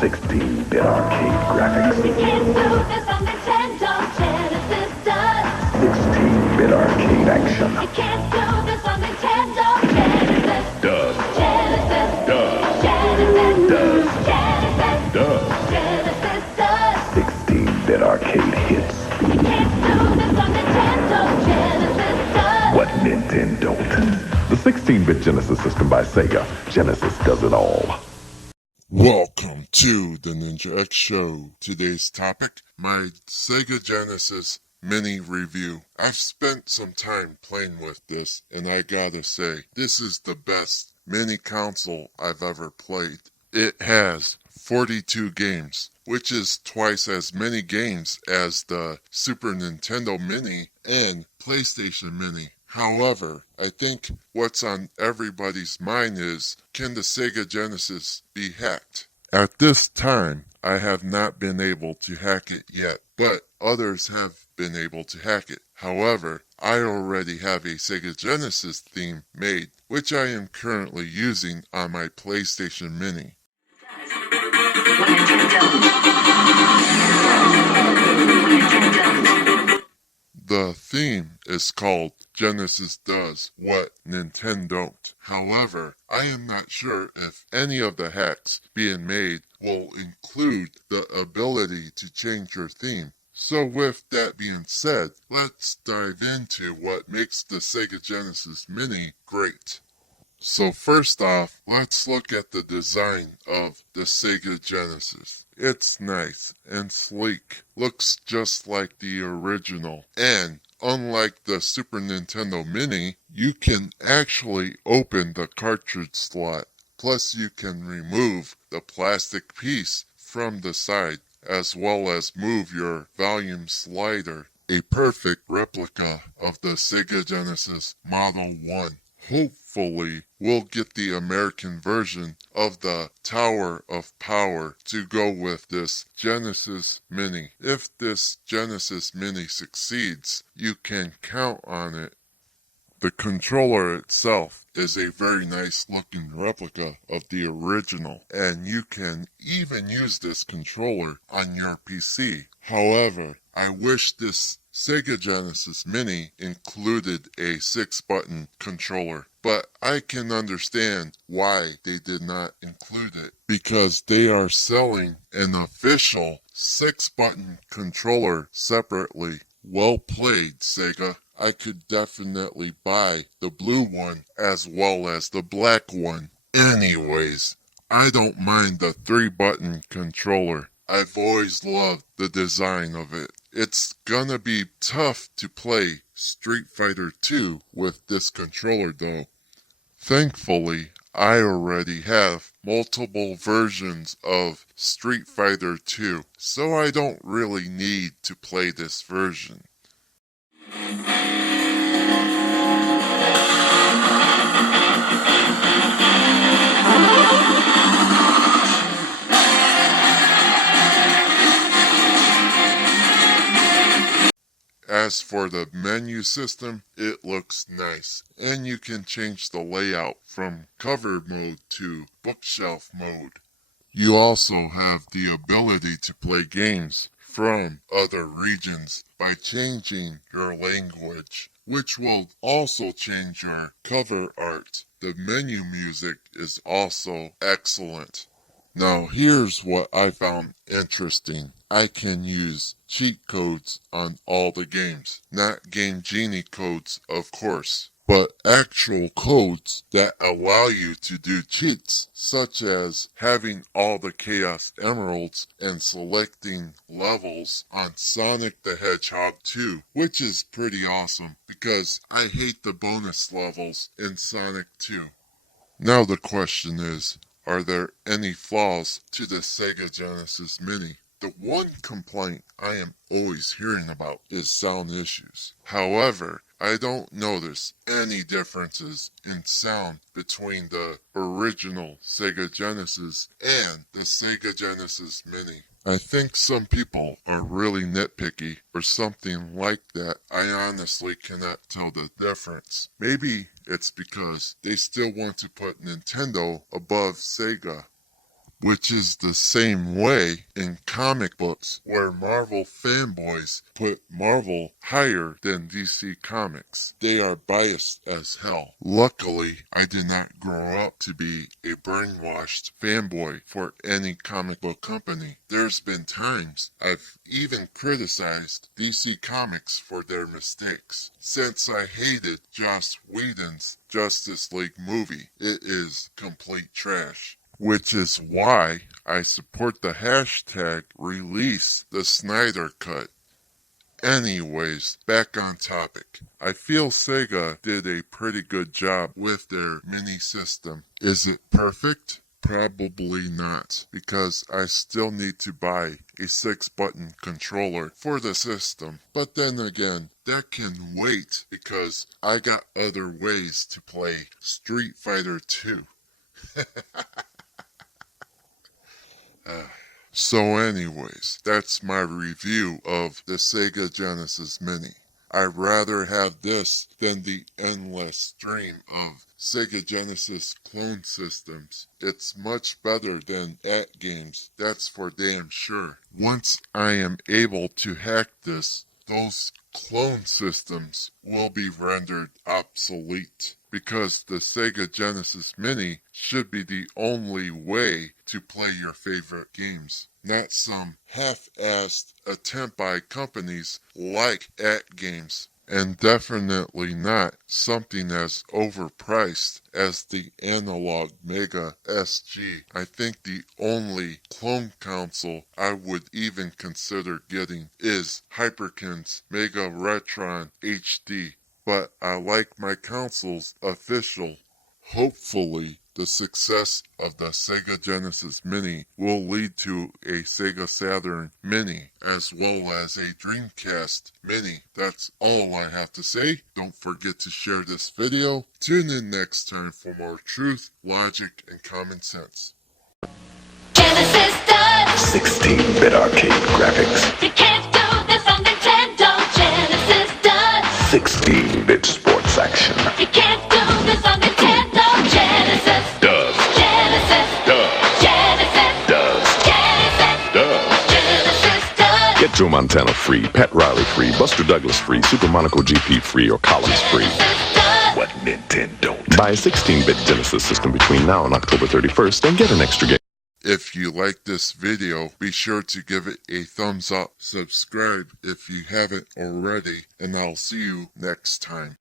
16-bit arcade graphics. You can't do this on Nintendo, Genesis does. 16-bit arcade action. You can't do this on Nintendo, Genesis Does. Genesis Does. Genesis Does. Genesis Does. Genesis does. 16-bit arcade hits. You can't do this on Nintendo, Genesis does. What Nintendon't? The 16-bit Genesis system by Sega. Genesis does it all. Welcome to the Ninja X Show. Today's topic, my Sega Genesis Mini review. I've spent some time playing with this, and I gotta say, this is the best mini console I've ever played. It has 42 games, which is twice as many games as the Super Nintendo Mini and PlayStation Mini. However, I think what's on everybody's mind is, can the Sega Genesis be hacked? At this time, I have not been able to hack it yet, but others have been able to hack it. However, I already have a Sega Genesis theme made, which I am currently using on my PlayStation Mini. The theme is called Genesis Does What Nintendon't. However, I am not sure if any of the hacks being made will include the ability to change your theme. So with that being said, let's dive into what makes the Sega Genesis Mini great. So first off, let's look at the design of the Sega Genesis. It's nice and sleek, looks just like the original, and unlike the Super Nintendo Mini, you can actually open the cartridge slot. Plus you can remove the plastic piece from the side, as well as move your volume slider. A perfect replica of the Sega Genesis Model 1. Hopefully, we'll get the American version of the Tower of Power to go with this Genesis Mini. If this Genesis Mini succeeds, you can count on it. The controller itself is a very nice looking replica of the original, and you can even use this controller on your PC. However, I wish this Sega Genesis Mini included a 6-button controller, but I can understand why they did not include it, because they are selling an official 6-button controller separately. Well played, Sega. I could definitely buy the blue one as well as the black one. Anyways, I don't mind the 3-button controller. I've always loved the design of it. It's gonna be tough to play Street Fighter 2 with this controller though. Thankfully, I already have multiple versions of Street Fighter 2, so I don't really need to play this version. As for the menu system, it looks nice, and you can change the layout from cover mode to bookshelf mode. You also have the ability to play games from other regions by changing your language, which will also change your cover art. The menu music is also excellent. Now here's what I found interesting. I can use cheat codes on all the games. Not Game Genie codes, of course, but actual codes that allow you to do cheats, such as having all the Chaos Emeralds and selecting levels on Sonic the Hedgehog 2, which is pretty awesome because I hate the bonus levels in Sonic 2. Now the question is, are there any flaws to the Sega Genesis Mini? The one complaint I am always hearing about is sound issues. However, I don't notice any differences in sound between the original Sega Genesis and the Sega Genesis Mini. I think some people are really nitpicky or something like that. I honestly cannot tell the difference. Maybe it's because they still want to put Nintendo above Sega. which is the same way in comic books, where Marvel fanboys put Marvel higher than DC Comics. They are biased as hell. Luckily, I did not grow up to be a brainwashed fanboy for any comic book company. There's been times I've even criticized DC Comics for their mistakes. Since I hated Joss Whedon's Justice League movie, it is complete trash. Which is why I support the hashtag release the Snyder Cut. Anyways, back on topic. I feel Sega did a pretty good job with their mini system. Is it perfect? Probably not, because I still need to buy a 6-button controller for the system. But then again, that can wait because I got other ways to play Street Fighter 2. So anyways, that's my review of the Sega Genesis Mini. I'd rather have this than the endless stream of Sega Genesis clone systems. It's much better than AtGames, that's for damn sure. Once I am able to hack this, those clone systems will be rendered obsolete, because the Sega Genesis Mini should be the only way to play your favorite games, not some half-assed attempt by companies like AtGames, and definitely not something as overpriced as the Analog Mega SG. I think the only clone console I would even consider getting is Hyperkin's Mega Retron HD, but I like my consoles official. Hopefully, the success of the Sega Genesis Mini will lead to a Sega Saturn Mini, as well as a Dreamcast Mini. That's all I have to say. Don't forget to share this video. Tune in next time for more truth, logic, and common sense. Genesis does. 16-bit arcade graphics. You can't do this on Nintendo. Genesis does. 16-bit sports action. You can't do this on Nintendo. Genesis Does. Genesis Does. Genesis Does. Genesis Does. Genesis does. Get Joe Montana free, Pat Riley free, Buster Douglas free, Super Monaco GP free, or Collins free. Genesis does. What Nintendon't? Buy a 16-bit Genesis system between now and October 31st and get an extra game. If you like this video, be sure to give it a thumbs up, subscribe if you haven't already, and I'll see you next time.